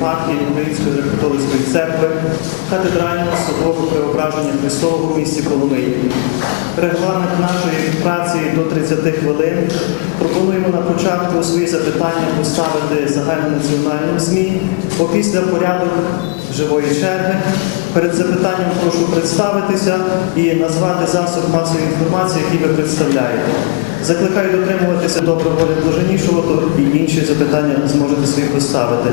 єпархії Української католицької церкви катедрального собору Преображення Христового в місті Коломиї. Регламент нашої праці до 30 хвилин. Пропонуємо на початку свої запитання поставити загальнонаціональним ЗМІ, опісля порядок живої черги. Перед запитанням прошу представитися і назвати засоб масової інформації, який ви представляєте. Закликаю дотримуватися доброго волі блаженнішого, то і інші запитання зможете свої поставити.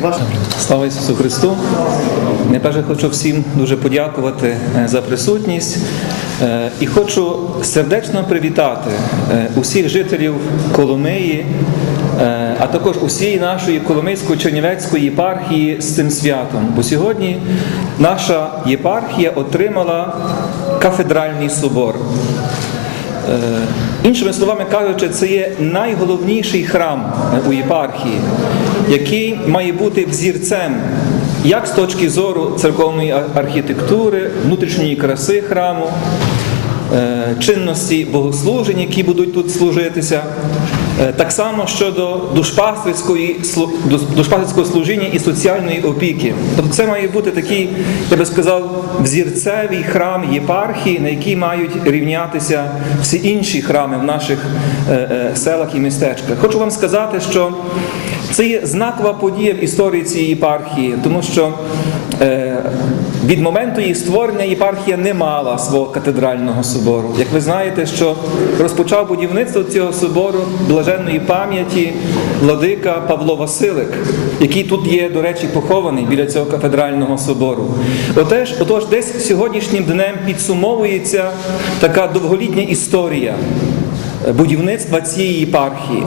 Ваш Слава Ісусу Христу! Найперше хочу всім дуже подякувати е, за присутність Е, і хочу сердечно привітати е, усіх жителів Коломиї, а також усієї нашої Коломийсько-Чернівецької єпархії з цим святом. Бо сьогодні наша єпархія отримала кафедральний собор. Іншими словами кажучи, це є найголовніший храм е, у єпархії, який має бути взірцем як з точки зору церковної архітектури, внутрішньої краси храму, е, чинності богослужень, які будуть тут служитися. Е, Так само щодо душпастерського служіння і соціальної опіки. Тобто це має бути такий, я би сказав, взірцевий храм єпархії, на який мають рівнятися всі інші храми в наших е, е, селах і містечках. Хочу вам сказати, що це є знакова подія в історії цієї єпархії, тому що від моменту її створення єпархія не мала свого катедрального собору. Як ви знаєте, що розпочав будівництво цього собору блаженної пам'яті владика Павло Василик, який тут є, до речі, похований біля цього кафедрального собору. Отож, отож десь сьогоднішнім днем підсумовується така довголітня історія будівництва цієї єпархії.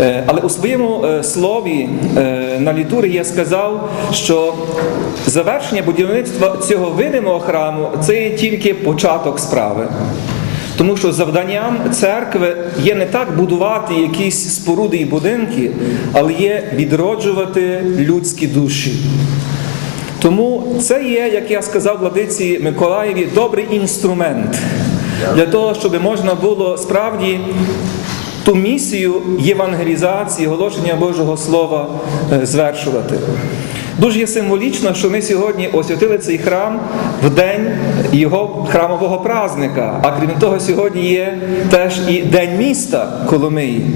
Е, Але у своєму е, слові е, на літургії я сказав, що завершення будівництва цього видимого храму це є тільки початок справи. Тому що завданням церкви є не так будувати якісь споруди і будинки, але є відроджувати людські душі. Тому це є, як я сказав владиці Миколаєві, добрий інструмент для того, щоб можна було справді ту місію євангелізації, оголошення Божого Слова е, звершувати. Дуже є символічно, що ми сьогодні освятили цей храм в день його храмового празника. А крім того, сьогодні є теж і День міста Коломиї.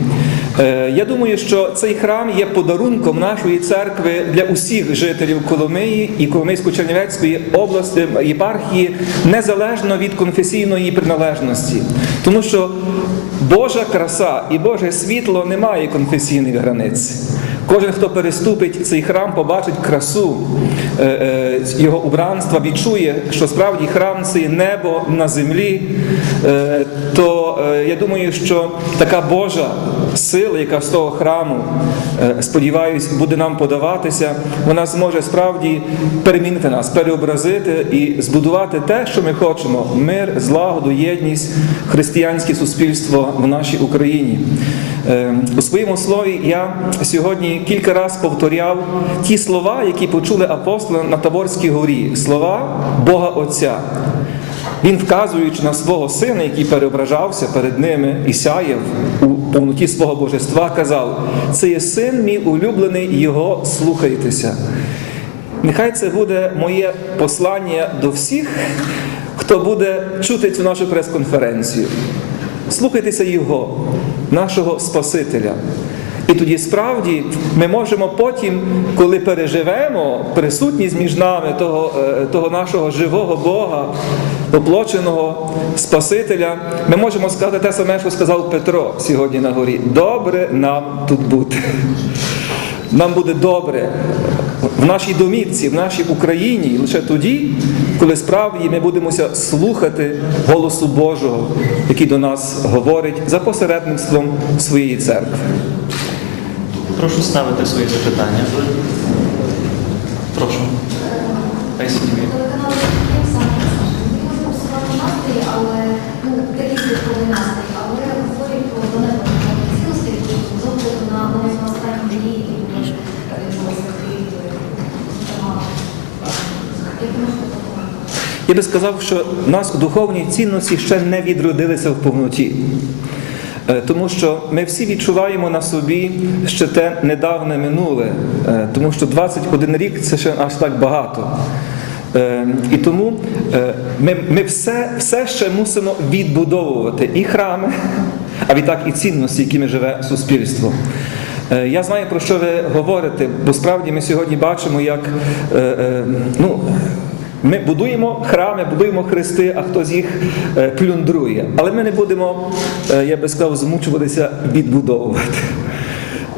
Е, Я думаю, що цей храм є подарунком нашої церкви для усіх жителів Коломиї і Коломийсько-Чернівецької області єпархії, незалежно від конфесійної приналежності. Тому що Божа краса і Боже світло не має конфесійних границь. Кожен, хто переступить цей храм, побачить красу е, е, його убранства, відчує, що справді храм це небо на землі. Е, То я думаю, що така Божа сила, яка з того храму, сподіваюсь, буде нам подаватися, вона зможе справді перемінити нас, переобразити і збудувати те, що ми хочемо: мир, злагоду, єдність, християнське суспільство в нашій Україні. Е, У своєму слові я сьогодні кілька разів повторяв ті слова, які почули апостоли на Таворській горі, слова Бога Отця. Він, вказуючи на свого сина, який переображався перед ними і сяяв у повноті свого божества, казав: це є син мій улюблений, його слухайтеся. Нехай це буде моє послання до всіх, хто буде чути цю нашу прес-конференцію. Слухайтеся Його, нашого Спасителя. І тоді справді ми можемо потім, коли переживемо присутність між нами того, е, того нашого живого Бога, оплоченого Спасителя, ми можемо сказати те саме, що сказав Петро сьогодні на горі. Добре нам тут бути. Нам буде добре в нашій домівці, в нашій Україні лише тоді, коли справді ми будемося слухати голосу Божого, який до нас говорить за посередництвом своєї церкви. прошу ставити свої запитання. Прошу. Хай настрій, але ну святковий настрій, але говорять про занепад цінностей, з огляду на на останні події, які відбулися в Києві. Як ви можете прокоментувати? Я би сказав, що нас духовні цінності ще не відродилися в повноті. Е, Тому що ми всі відчуваємо на собі ще те недавне минуле, е, тому що 21 рік це ще аж так багато. Е, І тому ми, ми все, все ще мусимо відбудовувати і храми, а відтак і цінності, якими живе суспільство. Я знаю, про що ви говорите, бо справді ми сьогодні бачимо, як ну, ми будуємо храми, будуємо хрести, а хтось їх е, плюндрує. Але ми не будемо, е, я би сказав, змучуватися відбудовувати.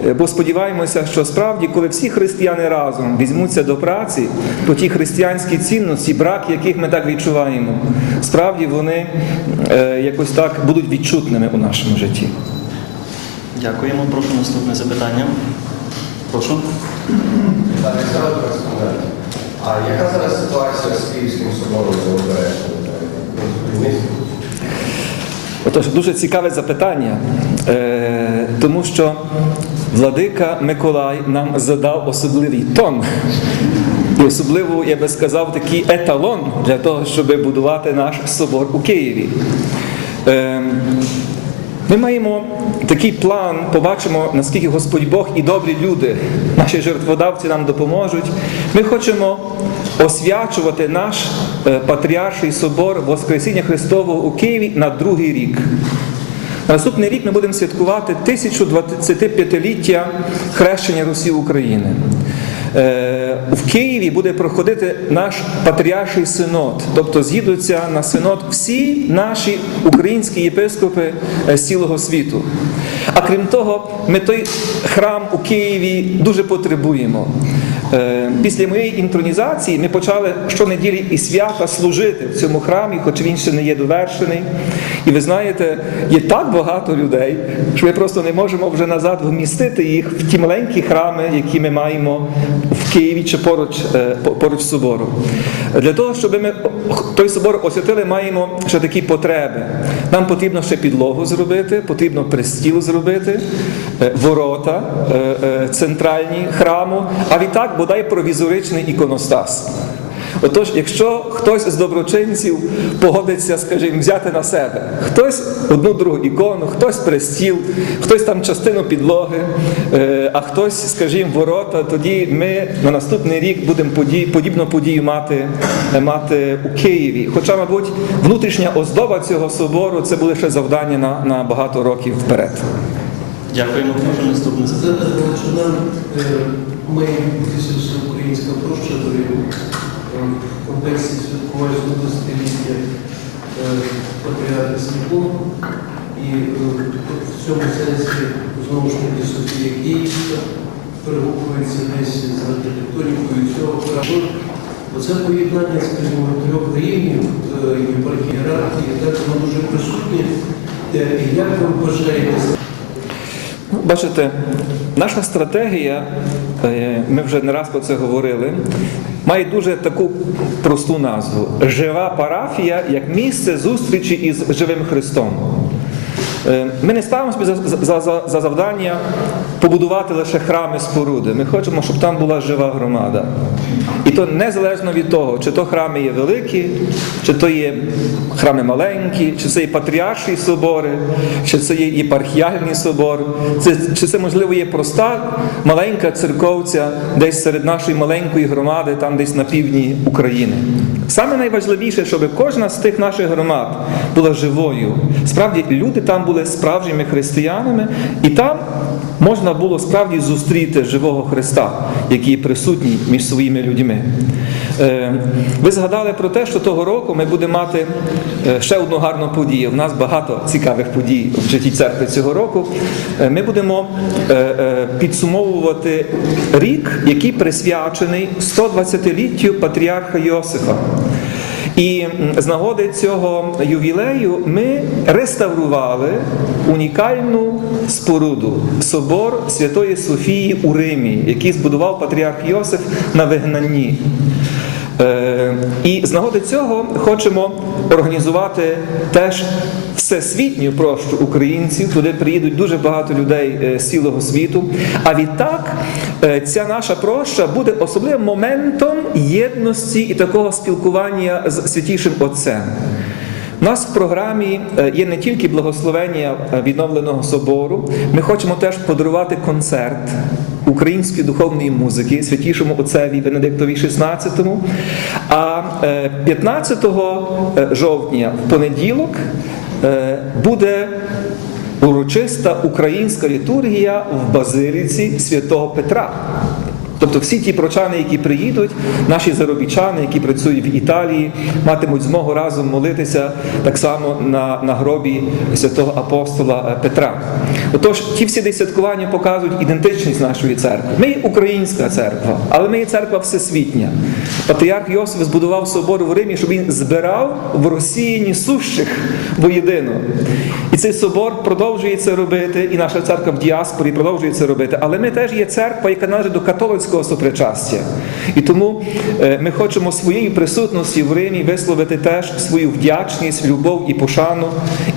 Е, Бо сподіваємося, що справді, коли всі християни разом візьмуться до праці, то ті християнські цінності, брак яких ми так відчуваємо, справді вони е, якось так будуть відчутними у нашому житті. Дякуємо. Прошу наступне запитання. Прошу. А яка зараз ситуація з Київським собором Золоторешним? Отож, дуже цікаве запитання, е, тому що владика Миколай нам задав особливий тон. І особливо, я би сказав, такий еталон для того, щоб будувати наш собор у Києві. Ми маємо такий план, побачимо, наскільки Господь Бог і добрі люди, наші жертводавці нам допоможуть. Ми хочемо освячувати наш е, патріарший собор Воскресіння Христового у Києві на другий рік. На наступний рік ми будемо святкувати 1025-ліття хрещення Русі України. Е, В Києві буде проходити наш патріарший синод, тобто з'їдуться на синод всі наші українські єпископи е, з цілого світу. А крім того, ми той храм у Києві дуже потребуємо. Е, Після моєї інтронізації ми почали щонеділі і свята служити в цьому храмі, хоч він ще не є довершений. І ви знаєте, є так багато людей, що ми просто не можемо вже назад вмістити їх в ті маленькі храми, які ми маємо в Києві чи поруч, е, поруч з собором. Для того, щоб ми той собор освятили, маємо ще такі потреби. Нам потрібно ще підлогу зробити, потрібно престіл зробити, е, ворота е, центральні храму, а відтак бодай провізоричний іконостас. Отож, якщо хтось з доброчинців погодиться, скажімо, взяти на себе, хтось одну другу ікону, хтось престіл, хтось там частину підлоги, е, а хтось, скажімо, ворота, тоді ми на наступний рік будемо подій, подібну подію мати, мати у Києві. Хоча, мабуть, внутрішня оздоба цього собору це буде ще завдання на, на багато років вперед. Дякуємо. Прошу наступне е, ми українська проща е, в контексті святкування 110-ліття патріарха Сніку. І е, в цьому сенсі знову ж таки Софія Київська перегукується десь з архітектонікою цього храму. Оце поєднання, скажімо, трьох рівнів е, єпархії, ієрархії, так воно дуже присутнє. Е, як ви вважаєте, Ну, Бачите, наша стратегія, е, ми вже не раз про це говорили, має дуже таку просту назву Жива парафія як місце зустрічі із живим Христом. Е, Ми не ставимо собі за, за, за, за завдання побудувати лише храми споруди. Ми хочемо, щоб там була жива громада. І то незалежно від того, чи то храми є великі, чи то є храми маленькі, чи це є патріарші собори, чи це є єпархіальний собор, чи це, можливо, є проста маленька церковця десь серед нашої маленької громади, там десь на півдні України. Саме найважливіше, щоб кожна з тих наших громад була живою. Справді люди там були справжніми християнами, і там можна було справді зустріти живого Христа, який присутній між своїми людьми. Е, Ви згадали про те, що того року ми будемо мати е, ще одну гарну подію. У нас багато цікавих подій в житті церкви цього року. Е, Ми будемо підсумовувати рік, який присвячений 120-літтю патріарха Йосифа. І з нагоди цього ювілею ми реставрували унікальну споруду собор Святої Софії у Римі, який збудував патріарх Йосиф на вигнанні. Е, І з нагоди цього хочемо організувати теж всесвітню прощу українців. Туди приїдуть дуже багато людей е, з цілого світу. А відтак е, ця наша проща буде особливим моментом єдності і такого спілкування з святішим Отцем. У нас в програмі е, є не тільки благословення відновленого собору, ми хочемо теж подарувати концерт. української духовної музики святішому отцеві Венедиктові XVI. А е, 15 жовтня в понеділок буде урочиста українська літургія в базиліці святого Петра. Тобто всі ті прочани, які приїдуть, наші заробітчани, які працюють в Італії, матимуть змогу разом молитися так само на, на гробі святого апостола е, Петра. Отож, ті всі десь святкування показують ідентичність нашої церкви. Ми є українська церква, але ми є церква всесвітня. Патріарх Йосиф збудував собор в Римі, щоб він збирав в Росії сущих воєдино. І цей собор продовжує це робити, і наша церква в діаспорі продовжує це робити. Але ми теж є церква, яка належить до католицького сопричастя. І тому е, ми хочемо своєю присутності в Римі висловити теж свою вдячність, любов і пошану,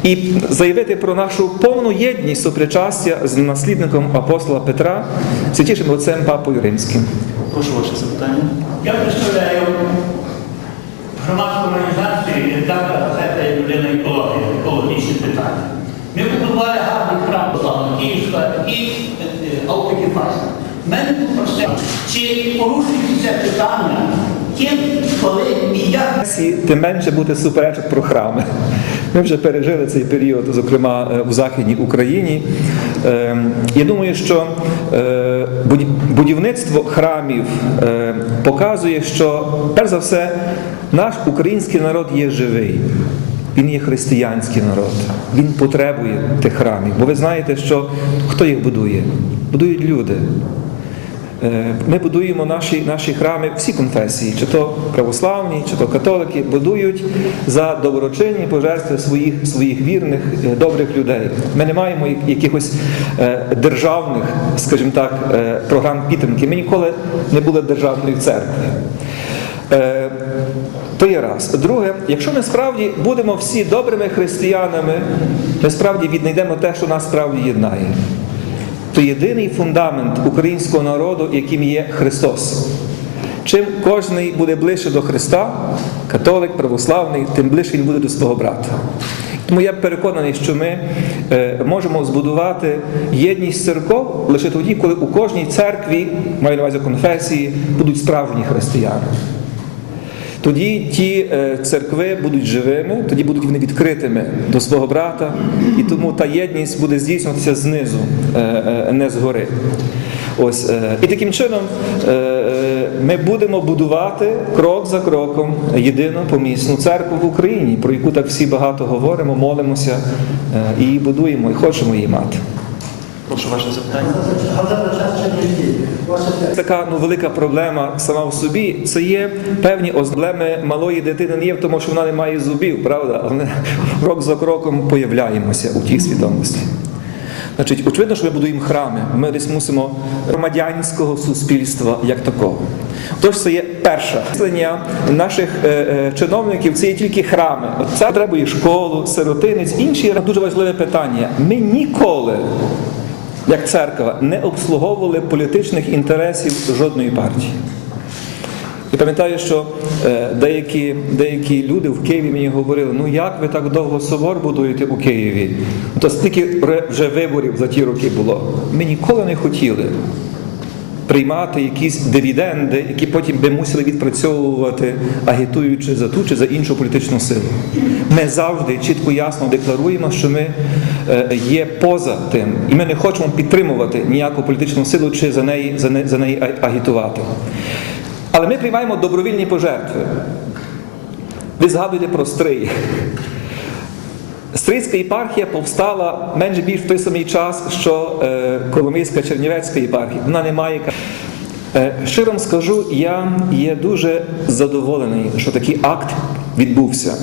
і заявити про нашу повну єдність сопричастя з наслідником апостола Петра, святішим отцем Папою Римським. Прошу ваше запитання. Я представляю громадську організацію «Редактор газета і людина екологія, екологічні питання. Ми побудували гарний храм славно Київська і е, е, аутокефаза. В мене тут просте, чи порушується питання тим, коли сесії, тим менше буде суперечок про храми. Ми вже пережили цей період, зокрема е, у Західній Україні. Е, Я думаю, що е, будівництво храмів е, показує, що перш за все наш український народ є живий. Він є християнський народ. Він потребує тих храмів. Бо ви знаєте, що хто їх будує? Будують люди. Е, Ми будуємо наші, наші храми, всі конфесії, чи то православні, чи то католики, будують за доброчинні пожертви своїх, своїх вірних, е, добрих людей. Ми не маємо якихось е, державних, скажімо так, програм підтримки. Ми ніколи не були державною церквою. Е, То є раз. Друге, якщо ми справді будемо всі добрими християнами, ми справді віднайдемо те, що нас справді єднає то єдиний фундамент українського народу, яким є Христос. Чим кожний буде ближче до Христа, католик, православний, тим ближче він буде до свого брата. Тому я переконаний, що ми е, можемо збудувати єдність церков лише тоді, коли у кожній церкві, маю на увазі конфесії, будуть справжні християни. Тоді ті е, церкви будуть живими, тоді будуть вони відкритими до свого брата, і тому та єдність буде здійснюватися знизу, е, е, не згори. Ось і таким чином ми будемо будувати крок за кроком єдину помісну церкву в Україні, про яку так всі багато говоримо, молимося і будуємо, і хочемо її мати. Прошу ваше запитання. Така ну, велика проблема сама в собі. Це є певні проблеми малої дитини не є тому, що вона не має зубів, правда? Але крок за кроком появляємося у тій свідомості. Значить, очевидно, що ми будуємо храми. Ми десь мусимо громадянського суспільства як такого. Тож це є перше мислення наших е, е, чиновників. Це є тільки храми. Це треба і школу, сиротинець, інші дуже важливе питання. Ми ніколи як церква не обслуговували політичних інтересів жодної партії. І пам'ятаю, що е, деякі, деякі люди в Києві мені говорили, ну як ви так довго собор будуєте у Києві? То стільки вже виборів за ті роки було. Ми ніколи не хотіли приймати якісь дивіденди, які потім би мусили відпрацьовувати, агітуючи за ту чи за іншу політичну силу. Ми завжди чітко ясно декларуємо, що ми е, є поза тим, і ми не хочемо підтримувати ніяку політичну силу чи за неї, за не- за неї агітувати. Але ми приймаємо добровільні пожертви. Ви згадуєте про стрий. Стрийська єпархія повстала менше більш в той самий час, що е, Коломийська Чернівецька єпархія. Вона не має. Е, щиро вам скажу, я є дуже задоволений, що такий акт відбувся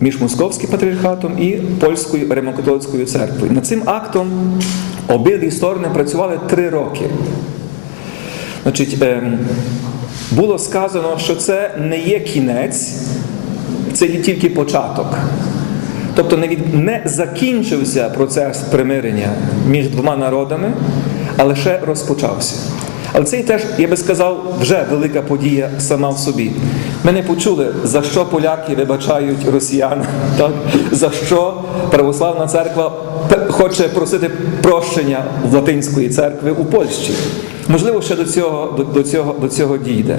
між Московським патріархатом і Польською Римокатолицькою церквою. Над цим актом обидві сторони працювали три роки. Значить, ем, було сказано, що це не є кінець, це є тільки початок. Тобто не, від, не закінчився процес примирення між двома народами, а лише розпочався. Але це теж, я би сказав, вже велика подія сама в собі. Ми не почули, за що поляки вибачають росіян, так? за що православна церква хоче просити прощення в Латинської церкви у Польщі. Можливо, ще до цього, до, до цього, до цього дійде.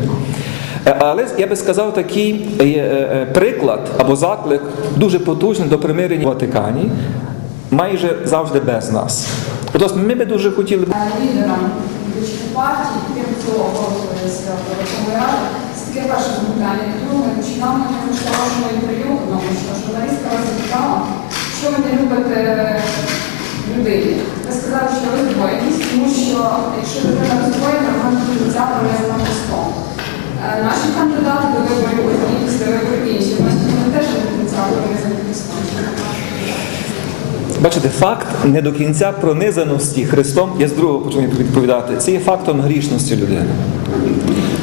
Е, Але я би сказав такий е, е, приклад або заклик дуже потужний до примирення в Ватикані, майже завжди без нас. Отож, ми би дуже хотіли лідерам політичних партій, тим, хто в Верховній Раді. Це таке перше запитання. З що ви не любите людині. Ви сказали, що роздвоєність, тому що якщо людина роздвоєна, вона до кінця пронесена Христом. Е, Наші кандидати до виборів одні після виборів інші, вони теж пронесені Христом. Бачите, факт не до кінця пронизаності Христом, я з другого почну відповідати, це є фактом грішності людини.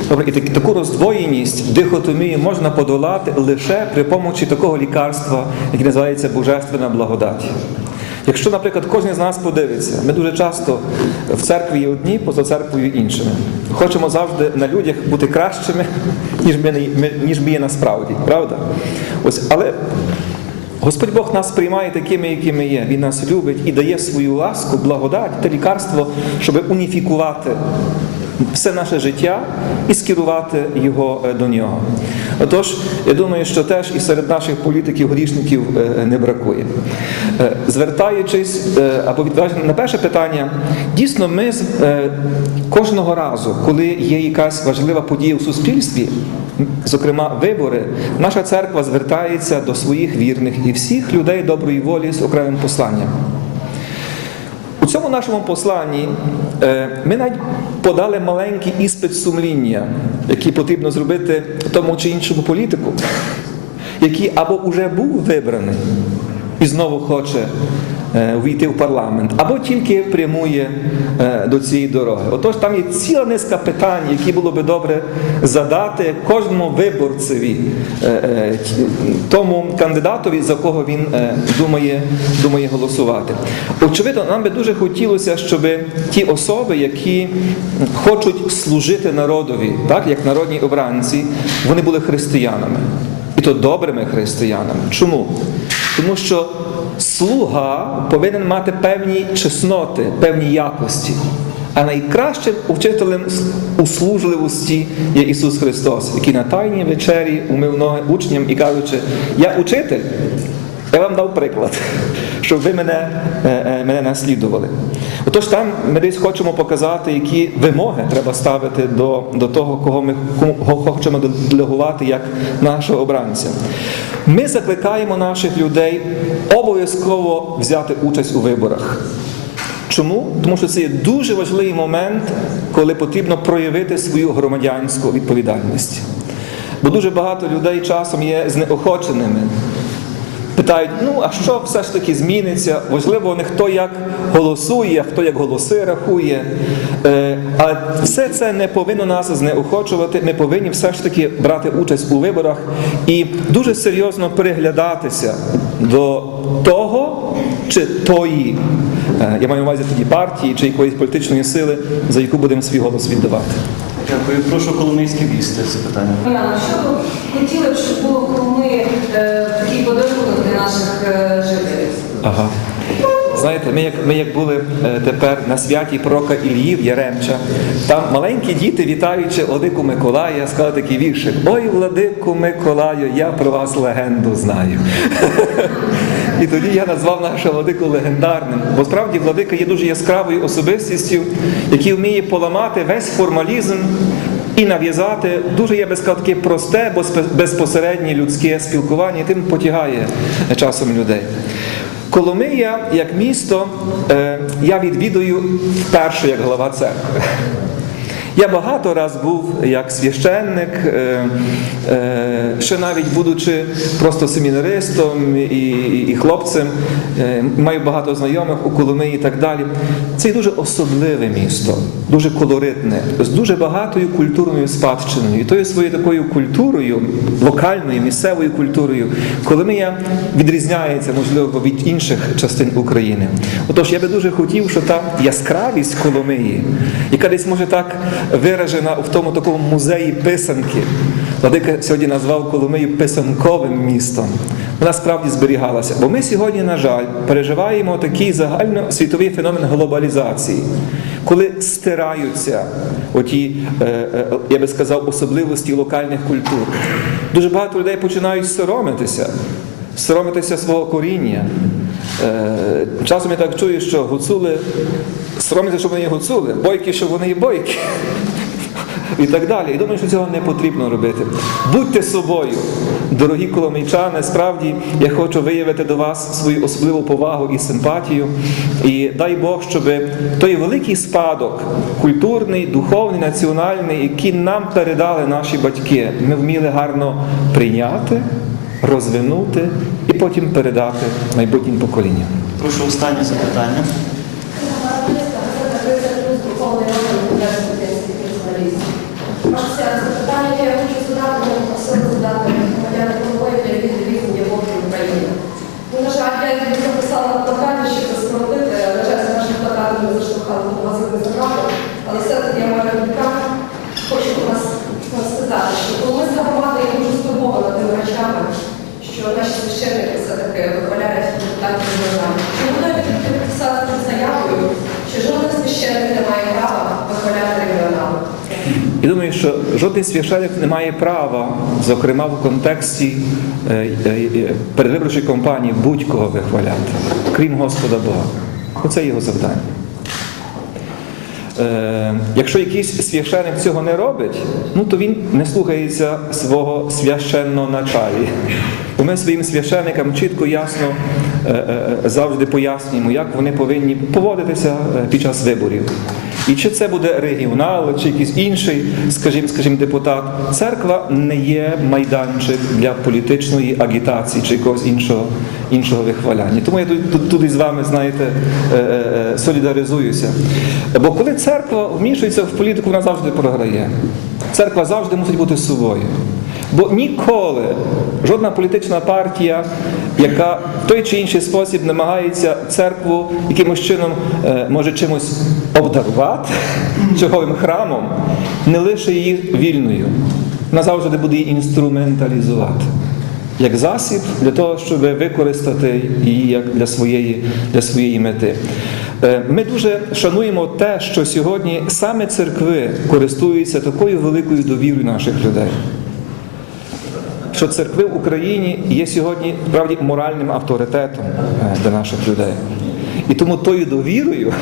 Добре, і так- таку роздвоєність, дихотомію можна подолати лише при помочі такого лікарства, яке називається Божественна благодать. Якщо, наприклад, кожен з нас подивиться, ми дуже часто в церкві є одні, поза церквою іншими. Хочемо завжди на людях бути кращими, ніж ми, ніж ми є насправді, правда? Ось, але Господь Бог нас приймає такими, якими є. Він нас любить і дає свою ласку, благодать та лікарство, щоб уніфікувати все наше життя і скерувати його е, до нього. Отож, я думаю, що теж і серед наших політиків грішників е, не бракує. Е, Звертаючись або відповідаючи на перше питання, дійсно, ми кожного разу, коли є якась важлива подія в суспільстві, зокрема вибори, наша церква звертається до своїх вірних і всіх людей доброї волі з окремим посланням. Цьому нашому посланні е, ми навіть подали маленький іспит сумління, який потрібно зробити тому чи іншому політику, який або вже був вибраний і знову хоче увійти в парламент, або тільки прямує е, до цієї дороги. Отож, там є ціла низка питань, які було би добре задати кожному виборцеві, е, е, тому кандидатові, за кого він е, думає, думає голосувати. Очевидно, нам би дуже хотілося, щоб ті особи, які хочуть служити народові, так як народні обранці, вони були християнами. І то добрими християнами. Чому? Тому що слуга повинен мати певні чесноти, певні якості. А найкращим учителем услужливості є Ісус Христос, який на тайній вечері умив ноги учням і кажучи, я учитель, я вам дав приклад, щоб ви мене, е, е, мене наслідували. Отож, там ми десь хочемо показати, які вимоги треба ставити до, до того, кого ми кого хочемо делегувати як нашого обранця. Ми закликаємо наших людей обов'язково взяти участь у виборах. Чому? Тому що це є дуже важливий момент, коли потрібно проявити свою громадянську відповідальність. Бо дуже багато людей часом є знеохоченими. Питають, ну а що все ж таки зміниться? Важливо не хто як голосує, а хто як голоси рахує. Е, А все це не повинно нас знеохочувати. Ми повинні все ж таки брати участь у виборах і дуже серйозно переглядатися до того чи тої, е, я маю на увазі тоді партії чи якоїсь політичної сили, за яку будемо свій голос віддавати. Дякую. Прошу Коломийський вісти це питання. Що хотіли б, щоб було коли наших е, жителів? Ага. Знаєте, ми як, ми як були е, тепер на святі пророка Ілії в Яремча, там маленькі діти, вітаючи Владику Миколая, сказали такий віршик: Ой, Владику Миколаю, я про вас легенду знаю. І тоді я назвав нашого владику легендарним. Бо справді владика є дуже яскравою особистістю, який вміє поламати весь формалізм і нав'язати дуже, сказав, таке просте, бо безпосереднє людське спілкування, і тим потягає часом людей. Коломия як місто е, я відвідую вперше як глава церкви. Я багато раз був як священник, е, е, ще навіть будучи просто семінаристом і, і, хлопцем, е, маю багато знайомих у Коломиї і так далі. Це дуже особливе місто, дуже колоритне, з дуже багатою культурною спадщиною. І тою своєю такою культурою, локальною, місцевою культурою, Коломия відрізняється, можливо, від інших частин України. Отож, я би дуже хотів, що та яскравість Коломиї, яка десь може так виражена в тому такому музеї писанки, Владика сьогодні назвав Коломию писанковим містом. Вона справді зберігалася. Бо ми сьогодні, на жаль, переживаємо такий загальносвітовий феномен глобалізації, коли стираються оті, е, е, я би сказав, особливості локальних культур. Дуже багато людей починають соромитися, соромитися свого коріння. Е, Часом я так чую, що гуцули соромляться, що вони є гуцули, бойки, що вони є бойки. І так далі. І думаю, що цього не потрібно робити. Будьте собою, дорогі коломийчани. Справді я хочу виявити до вас свою особливу повагу і симпатію. І дай Бог, щоб той великий спадок, культурний, духовний, національний, який нам передали наші батьки, ми вміли гарно прийняти, розвинути і потім передати майбутнім поколінням. Прошу останнє запитання. Ваше запитання я хочу задати, ми просили задати громадяни Коломиї для відвідування Європи в Україні. Ну, на жаль, я їх записала на плакаті, щоб це спротити, на жаль, з наших плакатів не заштовхали, то вас не забрали. Але все-таки я маю руках, хочу вас сказати, що Коломийська громада є дуже стурбована тими речами, що наші священники все-таки вихваляють депутатів регіональних. Чи вони підписати під заявою, що жоден священник не має права вихваляти регіоналів? І думаю, що жодний священик не має права, зокрема в контексті е, е, е, передвиборчої кампанії, будь-кого вихваляти, крім Господа Бога. Оце його завдання. Якщо якийсь священик цього не робить, ну то він не слухається свого священного началі. Бо ми своїм священикам чітко, ясно завжди пояснюємо, як вони повинні поводитися під час виборів. І чи це буде регіонал, чи якийсь інший, скажімо, скажімо, депутат, церква не є майданчик для політичної агітації чи якогось іншого, іншого вихваляння. Тому я тут, тут, тут із вами, знаєте, е, е, е, солідаризуюся. Бо коли церква вмішується в політику, вона завжди програє. Церква завжди мусить бути собою. Бо ніколи жодна політична партія, яка в той чи інший спосіб намагається церкву якимось чином, е, може чимось обдарувати черговим храмом, не лише її вільною. Вона завжди буде її інструменталізувати. Як засіб для того, щоб використати її як для своєї, для своєї мети. Е, Ми дуже шануємо те, що сьогодні саме церкви користуються такою великою довірою наших людей що церкви в Україні є сьогодні справді моральним авторитетом е, для наших людей. І тому тою довірою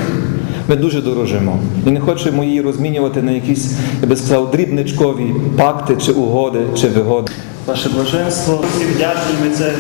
ми дуже дорожимо. І не хочемо її розмінювати на якісь, я би сказав, дрібничкові пакти чи угоди чи вигоди. Ваше блаженство. Всі вдячні ми це